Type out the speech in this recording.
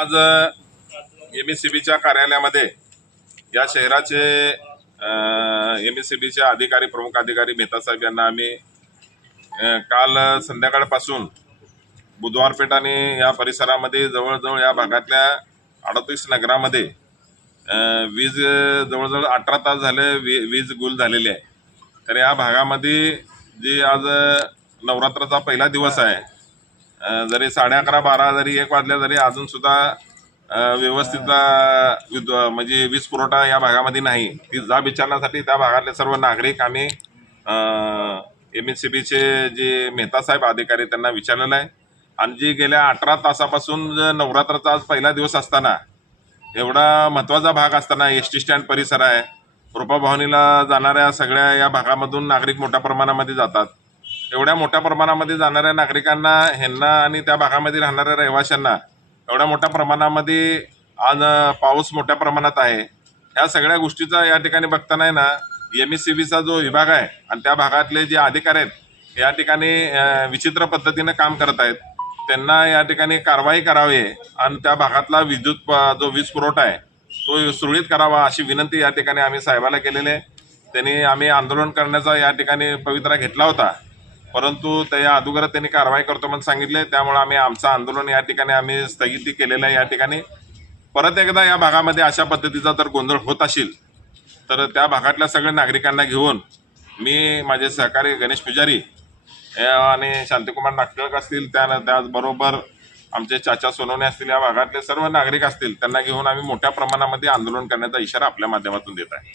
आज M S C बीच्या कार्यालयामध्ये या शहराचे एम एस सी बीचे अधिकारी प्रमुख अधिकारी मेहतासाहेब यांना आम्ही काल संध्याकाळपासून बुधवारपेठ आणि या परिसरामध्ये जवळजवळ या भागातल्या अडतीस नगरामध्ये वीज जवळजवळ अठरा तास झाले वी वीज गुल झालेली आहे. तर या भागामध्ये जी आज नवरात्राचा पहिला दिवस आहे जरी साडे अकरा बारा जरी एक वाजल्या जरी अजून सुद्धा व्यवस्थित विद- म्हणजे वीज पुरवठा या भागामध्ये नाही. ती जाब विचारण्यासाठी त्या भागातले सर्व नागरिक आम्ही एम एस सी बीचे जे मेहता साहेब अधिकारी त्यांना विचारलेलं आहे. आणि जी गेल्या अठरा तासापासून नवरात्राचा आज पहिला दिवस असताना एवढा महत्त्वाचा भाग असताना एस टी स्टँड परिसर आहे. रुपाभवानीला जाणाऱ्या सगळ्या या भागामधून नागरिक मोठ्या प्रमाणामध्ये जातात. एवढ्या मोठ्या प्रमाणामध्ये जाणाऱ्या नागरिकांना ह्यांना आणि त्या भागामध्ये राहणाऱ्या रहिवाशांना एवढ्या मोठ्या प्रमाणामध्ये आज पाऊस मोठ्या प्रमाणात आहे. ह्या सगळ्या गोष्टीचा या ठिकाणी बघताना आहे ना एम एस सी बीचा जो विभाग आहे आणि त्या भागातले जे अधिकारी आहेत या ठिकाणी विचित्र पद्धतीनं काम करत आहेत. त्यांना या ठिकाणी कारवाई करावी आणि त्या भागातला विद्युत जो वीज पुरवठा आहे तो सुरळीत करावा अशी विनंती या ठिकाणी आम्ही साहेबाला केलेली आहे. त्यांनी आम्ही आंदोलन करण्याचा या ठिकाणी पवित्रा घेतला होता. परंतु त्या अगोदर त्यांनी कारवाई करतो म्हणून सांगितले त्यामुळे आम्ही आमचं आंदोलन या ठिकाणी आम्ही स्थगिती केलेलं आहे या ठिकाणी. परत एकदा या भागामध्ये अशा पद्धतीचा जर गोंधळ होत असेल तर त्या भागातल्या सगळ्या नागरिकांना घेऊन मी माझे सहकारी गणेश पुजारी आणि शांतिकुमार नागटिळक असतील त्या त्याचबरोबर आमचे चाचा सोनवणे असतील या भागातले सर्व नागरिक असतील त्यांना घेऊन आम्ही मोठ्या प्रमाणामध्ये आंदोलन करण्याचा इशारा आपल्या माध्यमातून देत आहे.